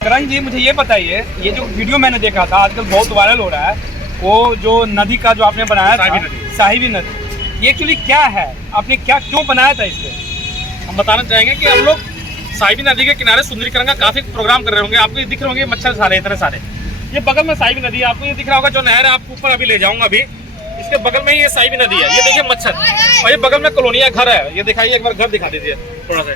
करण जी, मुझे ये बताइए, ये जो वीडियो मैंने देखा था आजकल बहुत वायरल हो रहा है, वो जो नदी का जो आपने बनाया था, साहिबी नदी, ये एक्चुअली क्या है? आपने क्यों बनाया था इससे? हम बताना चाहेंगे कि हम लोग साहिबी नदी के किनारे सुंदरीकरण का काफी प्रोग्राम कर रहे होंगे। आपको ये दिख रहे होंगे मच्छर सारे इतने सारे। ये बगल में साहिबी नदी है, आपको ये दिख रहा होगा जो नहर है, आपको ऊपर अभी ले जाऊंगा। अभी इसके बगल में ये साहिबी नदी है, ये देखिए मच्छर, और ये बगल में कॉलोनिया घर है। ये दिखाइए, एक बार घर दिखा दीजिए थोड़ा सा।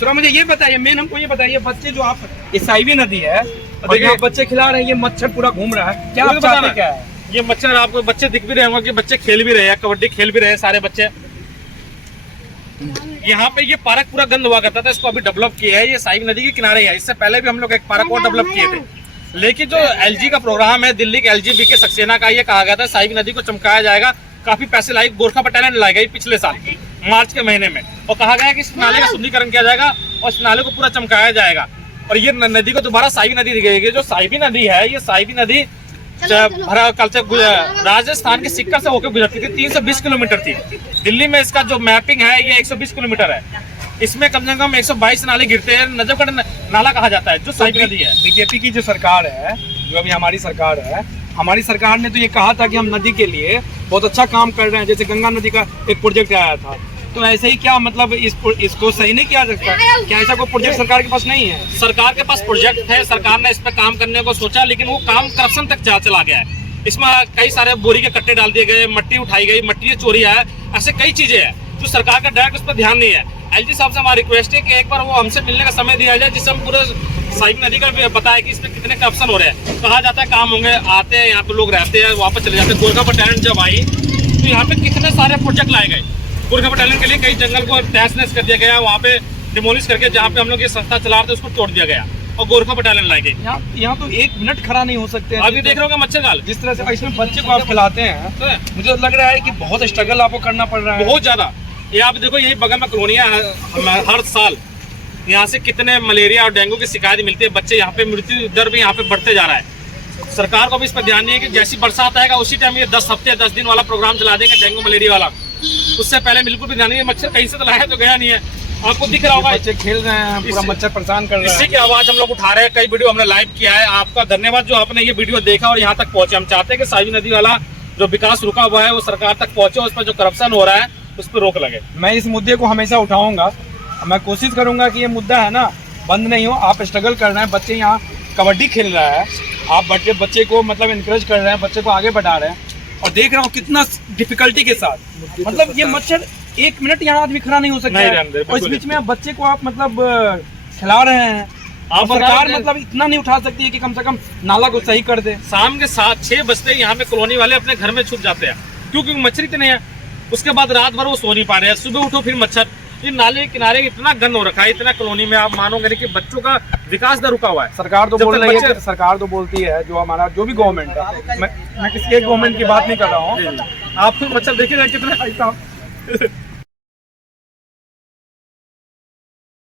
थोड़ा मुझे ये बताइए, मेन हमको ये बताइए, बच्चे जो आप, ये साहिबी नदी है, देखिए बच्चे खिला रहे हैं, ये मच्छर पूरा घूम रहा है, क्या आप चाहते क्या है? ये मच्छर, आपको बच्चे दिख भी रहे होंगे कि बच्चे खेल भी रहे हैं, कबड्डी खेल भी रहे हैं सारे बच्चे। यहाँ पे ये पार्क पूरा गंद हुआ करता था, इसको अभी डेवलप किया है। ये साहिबी नदी के किनारे है। इससे पहले भी हम लोग एक पार्क और डेवलप किए थे, लेकिन जो एलजी का प्रोग्राम है, दिल्ली के एलजी बीके सक्सेना का, ये कहा गया था साहिबी नदी को चमकाया जाएगा। काफी पैसे लाई, गोरखा बटालियन लाई गई पिछले साल मार्च के महीने में, और कहा गया कि इस नाले का शुद्धिकरण किया जाएगा और इस नाले को पूरा चमकाया जाएगा, और ये नदी को दोबारा साहिबी नदी दी गई। जो साहिबी नदी है, ये साहिबी नदी कल से राजस्थान के सिक्कर से होकर गुजरती थी। 320 किलोमीटर थी। दिल्ली में इसका जो मैपिंग है, ये 120 किलोमीटर है। इसमें कम से कम 122 नाले गिरते हैं। नजफगढ़ नाला कहा जाता है, जो साहिबी नदी है। बीजेपी की जो सरकार है, जो अभी हमारी सरकार है, हमारी सरकार ने तो ये कहा था कि हम नदी के लिए बहुत अच्छा काम कर रहे हैं। जैसे गंगा नदी का एक प्रोजेक्ट आया था, तो ऐसे ही क्या मतलब इसको सही नहीं किया सकता? क्या ऐसा कोई प्रोजेक्ट सरकार के पास नहीं है? सरकार के पास प्रोजेक्ट है, सरकार ने इस पर काम करने को सोचा, लेकिन वो काम करप्शन तक चला गया है। इसमें कई सारे बोरी के कट्टे डाल दिए गए, मट्टी उठाई गई, मट्टी चोरी है, ऐसे कई चीजें हैं जो सरकार का डायरेक्ट उस पर ध्यान नहीं है। एलजी साहब से हमारी रिक्वेस्ट है कि एक बार वो हमसे मिलने का समय दिया जाए, जिससे हम पूरे साहिबी नदी का भी बताया कि इसमें कितने करप्शन हो रहे हैं। कहा जाता है काम होंगे, आते हैं यहाँ पे लोग रहते हैं, वापस चले जाते हैं। गोरखा बटालियन जब आई तो यहाँ पे कितने सारे प्रोजेक्ट लाए गए गोरखा बटालियन के लिए। कई जंगल को तहस नहस कर दिया गया, वहाँ पे डिमोलिश करके जहाँ पे हम लोग ये संस्था चला रहे थे उसको तोड़ दिया गया, और गोरखा बटालियन लाए गए। यहाँ तो 1 मिनट खड़ा नहीं हो सकते। अभी देख रहे हो मच्छर गाल जिस तरह से इसमें बच्चे को आप खिलाते हैं, तो मुझे लग रहा है कि बहुत स्ट्रगल आपको करना पड़ रहा है, बहुत ज्यादा। ये आप देखो, यही बगल में कॉलोनिया है, हर साल यहाँ से कितने मलेरिया और डेंगू की शिकायत मिलती है। बच्चे यहाँ पे मृत्यु दर भी यहाँ पे बढ़ते जा रहा है। सरकार को भी इस पर ध्यान नहीं है कि जैसी बरसात आएगा उसी टाइम ये 10 हफ्ते 10 दिन वाला प्रोग्राम चला देंगे, डेंगू मलेरिया वाला। उससे पहले बिल्कुल भी ध्यान नहीं है। मच्छर कहीं से तो लाया तो गया नहीं है, आपको दिख रहा होगा बच्चे खेल रहे हैं, पूरा मच्छर परेशान कर रहा है। इसी की आवाज हम लोग उठा रहे हैं। कई वीडियो हमने लाइव किया है। आपका धन्यवाद जो आपने ये वीडियो देखा और यहाँ तक पहुंचे। हम चाहते हैं कि साहिबी नदी वाला जो विकास रुका हुआ है वो सरकार तक पहुंचे, उस पर जो करप्शन हो रहा है उस पर रोक लगे। मैं इस मुद्दे को हमेशा उठाऊंगा। मैं कोशिश करूंगा कि ये मुद्दा है ना बंद नहीं हो। आप स्ट्रगल कर रहे हैं, बच्चे यहाँ कबड्डी खेल रहा है, आप बच्चे को मतलब इनकरेज कर रहे हैं, बच्चे को आगे बढ़ा रहे हैं, और देख रहा हूँ कितना डिफिकल्टी के साथ, मतलब ये मच्छर 1 मिनट यहाँ आदमी खड़ा नहीं हो सकता है, और इस बीच में बच्चे को आप मतलब खिला रहे हैं। आप सरकार मतलब इतना नहीं उठा सकती है कि कम से कम नाला को सही कर दे। शाम के 7-6 बजते यहाँ पे कॉलोनी वाले अपने घर में छुप जाते हैं, क्योंकि मच्छर इतने हैं। उसके बाद रात भर वो सो नहीं पा रहे हैं, सुबह उठो फिर मच्छर। ये नाले के किनारे इतना गंद हो रखा है, इतना कॉलोनी में, आप मानोगे नहीं कि बच्चों का विकास दर रुका हुआ है। सरकार तो बोल रही है, सरकार तो बोलती है, जो हमारा जो भी गवर्नमेंट है, मैं किसी एक गवर्नमेंट की बात नहीं कर रहा हूँ। आप फिर मच्छर देखिए कितने